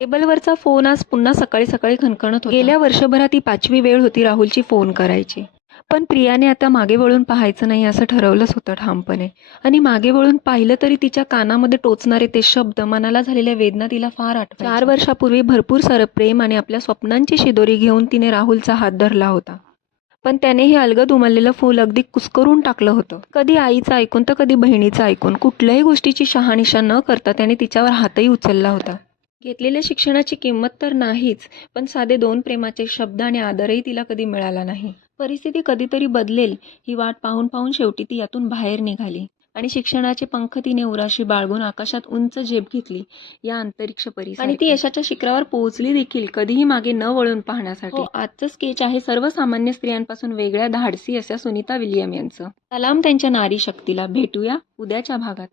टेबलवरचा phone आज पुन्हा सकाळी सकाळी खणखणत होता. गेल्या वर्षभरात ही 5वी वेळ होती राहुलची फोन करायची. पण प्रियाने आता मागे वळून पाहायचं नाही असं ठरवलंच होतं ठामपणे. आणि मागे वळून पाहिलं तरी तिच्या कानामध्ये टोचणारे ते शब्द, मनाला झालेल्या वेदना तिला फार आठवायच्या. 4 वर्षापूर्वी भरपूर सारं प्रेम आणि आपल्या स्वप्नांची शिदोरी घेऊन तिने राहुलचा हात धरला होता. पण त्याने हे अलगद उमललेलं फूल अगदी कुस्करून टाकलं होतं. कधी आईचं ऐकून तर कधी बहिणीचं ऐकून कुठल्याही गोष्टीची शहानिशा न करता त्याने तिच्यावर हातही उचलला होता. घेतलेल्या शिक्षणाची किंमत तर नाहीच, पण साधे 2 प्रेमाचे शब्द आणि आदरही तिला कधी मिळाला नाही. परिस्थिती कधीतरी बदलेल ही वाट पाहून पाहून शेवटी ती यातून बाहेर निघाली आणि शिक्षणाचे पंख तिने उराशी बाळगून आकाशात उंच झेप घेतली या अंतरिक्ष परिसरात. आणि ती यशाच्या शिखरावर पोहोचली देखील, कधीही मागे न वळून पाहण्यासाठी. आजचं स्केच आहे सर्वसामान्य स्त्रियांपासून वेगळ्या धाडसी अशा सुनीता विल्यम यांचं. सलाम त्यांच्या नारी शक्तीला. भेटूया उद्याच्या भागात.